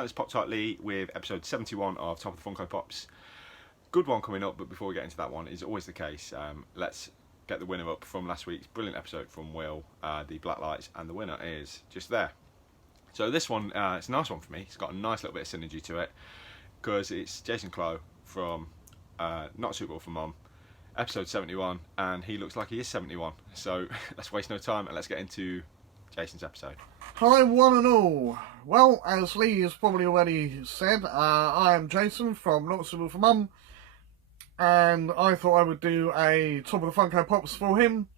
starting this pop tightly with episode 71 of Top of the Funko Pops. Good one coming up, but before we get into that one, is always the case. Let's get the winner up from last week's brilliant episode from Will, the Black Lights, and the winner is just there. So this one, it's a nice one for me. It's got a nice little bit of synergy to it, because it's Jason Clough from Not Suitable for Mum, episode 71, and he looks like he is 71. So let's waste no time and let's get into Jason's episode. Hi one and all. Well, as Lee has probably already said, I am Jason from Not Suitable for Mum, and I thought I would do a Top of the Funko Pops for him,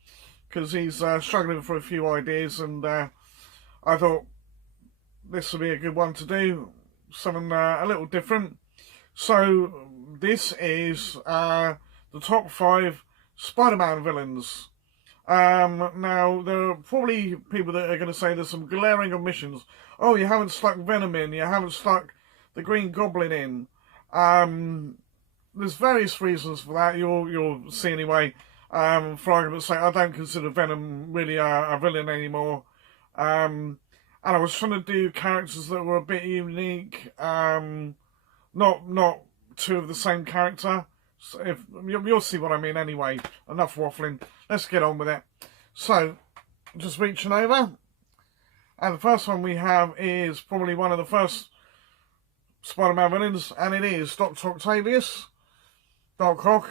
because he's struggling for a few ideas, and I thought this would be a good one to do, something a little different. So this is the top 5 Spider-Man villains. Now, there are probably people that are going to say there's some glaring omissions. Oh, you haven't stuck Venom in, you haven't stuck the Green Goblin in. There's various reasons for that, you'll see anyway. For argument's sake, I don't consider Venom really a villain anymore. And I was trying to do characters that were a bit unique, not two of the same character. So you'll see what I mean anyway. Enough waffling. Let's get on with it. So, just reaching over. And the first one we have is probably one of the first Spider-Man villains, and it is Dr. Octavius. Doc Ock,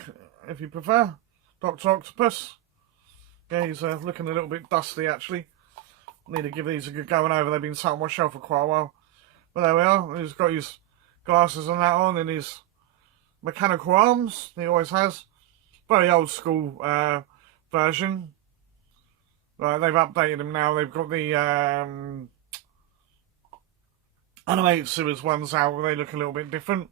if you prefer. Dr. Octopus. Yeah, he's looking a little bit dusty actually. Need to give these a good going over. They've been sat on my shelf for quite a while. But there we are. He's got his glasses and that on, and his mechanical arms. He always has. Very old school version. They've updated him now. They've got the animated series ones out where they look a little bit different.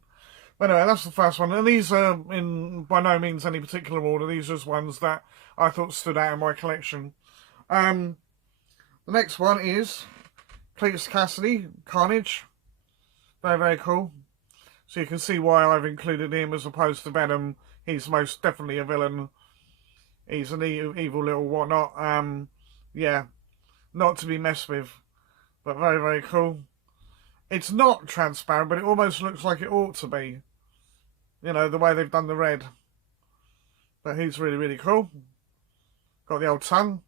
But anyway, that's the first one. And these are in by no means any particular order. These are just ones that I thought stood out in my collection. The next one is Cletus Cassidy, Carnage. Very, very cool. So you can see why I've included him as opposed to Venom. He's most definitely a villain. He's an evil little whatnot. Yeah, not to be messed with. But very, very cool. It's not transparent, but it almost looks like it ought to be. You know, the way they've done the red. But he's really, really cool. Got the old tongue.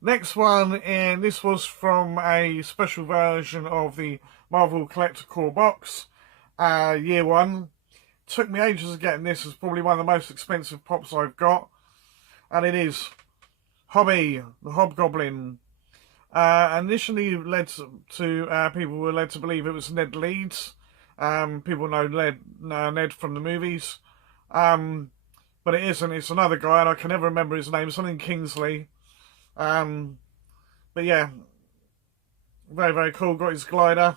Next one, and this was from a special version of the Marvel Collector Core box, year 1. Took me ages of getting this. It's probably one of the most expensive pops I've got, and it is Hobby, the Hobgoblin. Initially led to people were led to believe it was Ned Leeds. People know Ned from the movies, but it isn't. It's another guy, and I can never remember his name. Something Kingsley. But yeah, very, very cool. Got his glider.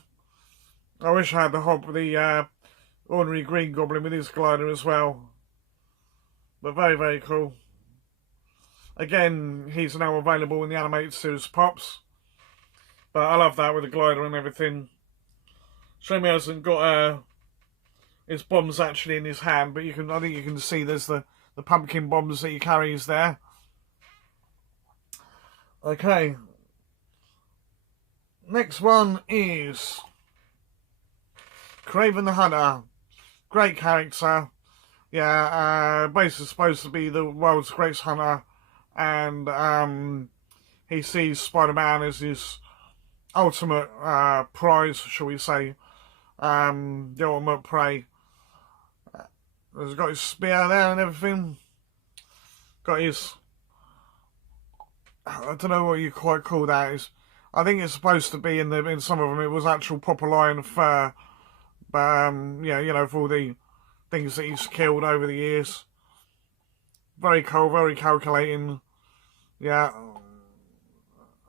I wish I had the ordinary Green Goblin with his glider as well. But very, very cool. Again, he's now available in the animated series Pops. But I love that with the glider and everything. Shame he hasn't got his bombs actually in his hand, but I think you can see there's the pumpkin bombs that he carries there. Okay. Next one is Craving the Hunter. Great character. Yeah, basically supposed to be the world's greatest hunter, and he sees Spider-Man as his ultimate prize, shall we say. The ultimate prey. He's got his spear there and everything. Got his, I don't know what you quite call that. I think it's supposed to be in some of them it was actual proper lion fur. But yeah, you know, for all the things that he's killed over the years. Very cool, very calculating. Yeah.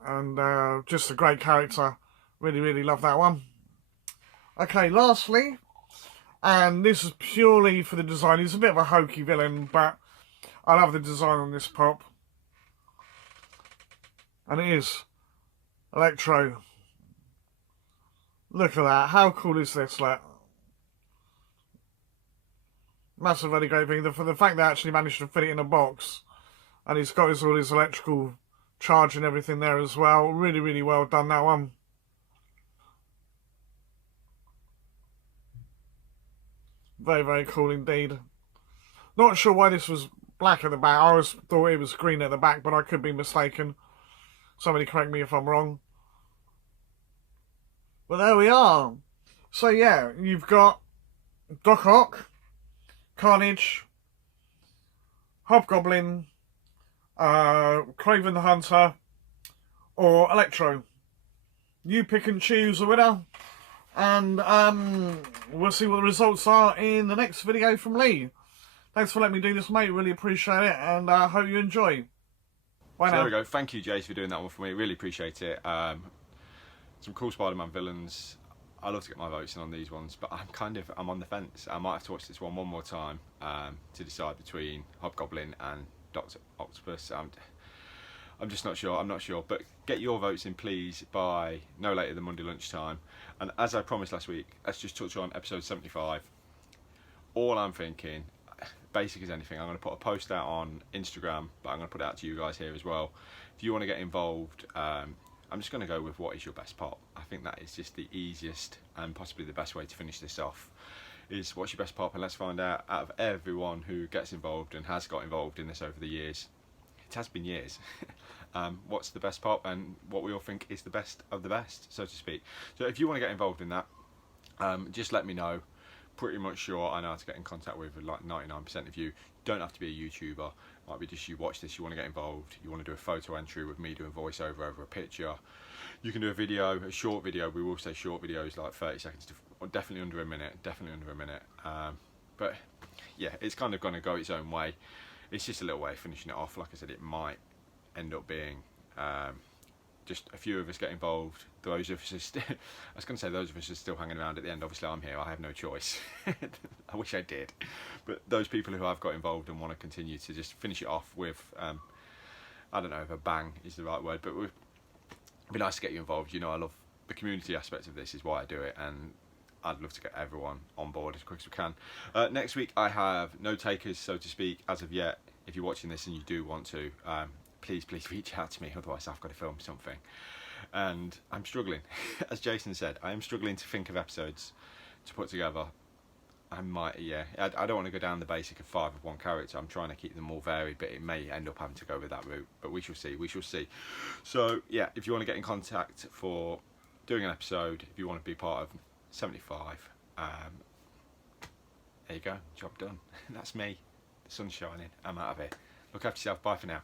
And just a great character. Really, really love that one. Okay, lastly, and this is purely for the design. He's a bit of a hokey villain, but I love the design on this pop. And it is Electro. Look at that. How cool is this? Like, massive, really great thing. For the fact they actually managed to fit it in a box, and he's got all his electrical charge and everything there as well. Really, really well done, that one. Very, very cool indeed. Not sure why this was black at the back. I always thought it was green at the back, but I could be mistaken. Somebody correct me if I'm wrong. But there we are. So yeah, you've got Doc Ock, Carnage, Hobgoblin, Craving the Hunter, or Electro. You pick and choose the winner, and we'll see what the results are in the next video from Lee. Thanks for letting me do this, mate. Really appreciate it, and I hope you enjoy. Bye now. There we go. Thank you, Jace, for doing that one for me. Really appreciate it. Some cool Spider-Man villains. I love to get my votes in on these ones, but I'm on the fence. I might have to watch this one more time to decide between Hobgoblin and Dr. Octopus. I'm just not sure. I'm not sure. But get your votes in, please, by no later than Monday lunchtime. And as I promised last week, let's just touch on episode 75. All I'm thinking, basic as anything, I'm going to put a post out on Instagram, but I'm going to put it out to you guys here as well. If you want to get involved, I'm just going to go with what is your best pop. I think that is just the easiest and possibly the best way to finish this off, is what's your best pop, and let's find out of everyone who gets involved and has got involved in this over the years. It has been years. What's the best pop and what we all think is the best of the best, so to speak. So if you want to get involved in that, just let me know. Pretty much sure I know how to get in contact with like 99% of you. Don't have to be a YouTuber. Might be just you watch this, you want to get involved, you want to do a photo entry with me doing voiceover over a picture. You can do a video, a short video. We will say short videos like 30 seconds to, or definitely under a minute. But yeah, it's kind of going to go its own way. It's just a little way of finishing it off. Like I said, it might end up being just a few of us get involved. Those of us are I was going to say those of us are still hanging around at the end. Obviously I'm here, I have no choice. I wish I did. But those people who have got involved and want to continue to just finish it off with, I don't know if a bang is the right word, but it'd be nice to get you involved. You know, I love the community aspect of this, is why I do it, and I'd love to get everyone on board as quick as we can. Next week I have no takers, so to speak, as of yet. If you're watching this and you do want to, please reach out to me, otherwise I've got to film something. And I'm struggling. As Jason said, I am struggling to think of episodes to put together. I don't want to go down the basic of 5 of one character. I'm trying to keep them all varied, but it may end up having to go with that route. But we shall see. So yeah, if you want to get in contact for doing an episode, if you want to be part of 75, there you go, job done. That's me. The sun's shining. I'm out of here. Look after yourself. Bye for now.